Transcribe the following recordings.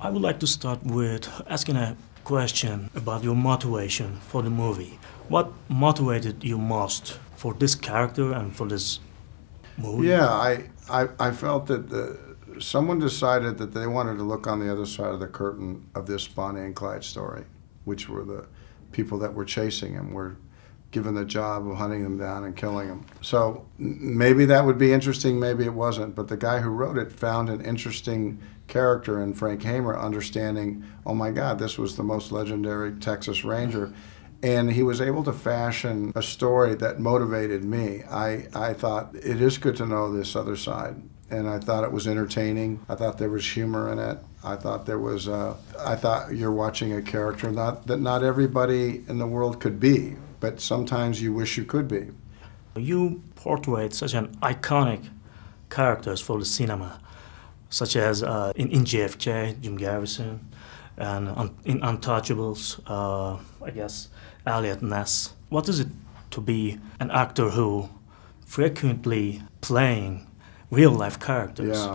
I would like to start with asking a question about your motivation for the movie. What motivated you most for this character and for this movie? Yeah, I felt that someone decided that they wanted to look on the other side of the curtain of this Bonnie and Clyde story, which were the people that were chasing him, were given the job of hunting them down and killing them. So maybe that would be interesting, maybe it wasn't, but the guy who wrote it found an interesting character in Frank Hamer, understanding, oh my God, this was the most legendary Texas Ranger. And he was able to fashion a story that motivated me. I thought, it is good to know this other side. And I thought it was entertaining. I thought there was humor in it. I thought there was, I thought you're watching a character that not everybody in the world could be, but sometimes you wish you could be. You portrayed such an iconic characters for the cinema, such as in JFK, Jim Garrison, and in Untouchables, I guess, Elliot Ness. What is it to be an actor who frequently playing real-life characters?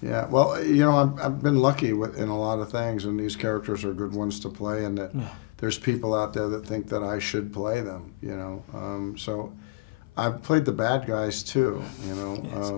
Yeah. Well, you know, I've been lucky in a lot of things, and these characters are good ones to play, and that there's people out there that think that I should play them, you know. So I've played the bad guys too, you know. Yes.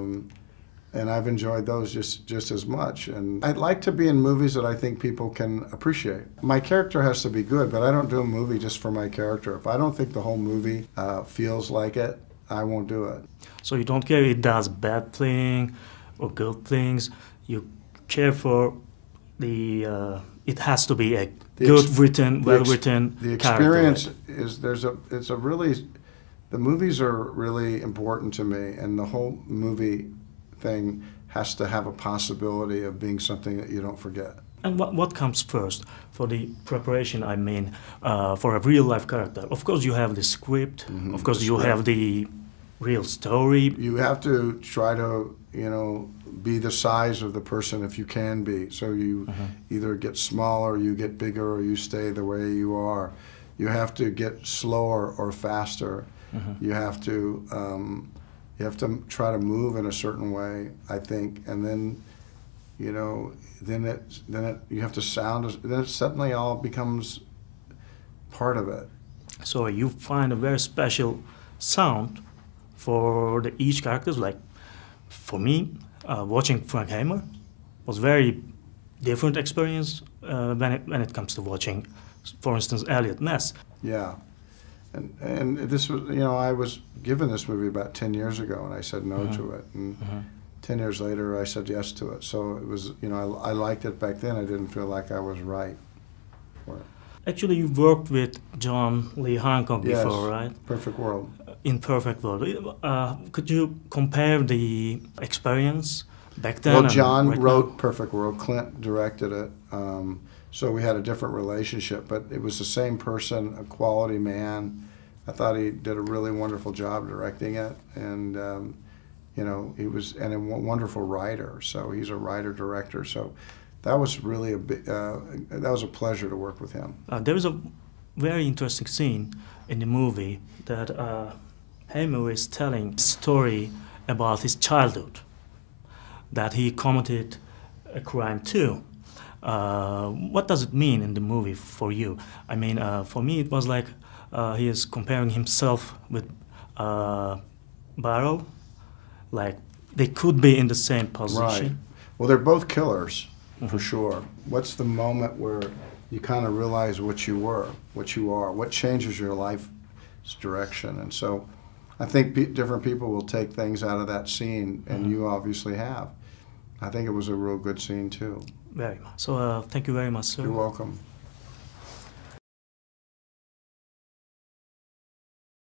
And I've enjoyed those just as much. And I'd like to be in movies that I think people can appreciate. My character has to be good, but I don't do a movie just for my character. If I don't think the whole movie feels like it, I won't do it. So you don't care if it does bad thing or good things. You care for the, it has to be a good written, well written character. The experience is, the movies are really important to me, and the whole movie thing has to have a possibility of being something that you don't forget. And what comes first for the preparation, I mean, for a real life character? Of course you have the script, of course you have the real story. You have to try to, you know, be the size of the person if you can be. So you either get smaller, you get bigger, or you stay the way you are. You have to get slower or faster. You have to try to move in a certain way, I think, and then, you know, you have to sound. Then it suddenly all becomes part of it. So you find a very special sound for each characters. Like for me, watching Frank Hamer was very different experience when it comes to watching, for instance, Elliot Ness. Yeah. And this was, you know, I was given this movie about 10 years ago, and I said no to it. And 10 years later, I said yes to it. So it was, you know, I liked it back then. I didn't feel like I was right for it. Actually, you worked with John Lee Hancock before, right? Perfect World. In Perfect World. Could you compare the experience back then? Well, John right wrote now? Perfect World. Clint directed it. So we had a different relationship, but it was the same person, a quality man. I thought he did a really wonderful job directing it, and you know, he was a wonderful writer. So he's a writer-director. So that was really that was a pleasure to work with him. There is a very interesting scene in the movie that Hamer is telling a story about his childhood, that he committed a crime too. What does it mean in the movie for you? I mean, for me it was like he is comparing himself with Barrow, like they could be in the same position. Right. Well, they're both killers, for sure. What's the moment where you kind of realize what you were, what you are, what changes your life's direction? And so I think different people will take things out of that scene, and you obviously have. I think it was a real good scene too. Very much. So thank you very much, sir. You're welcome.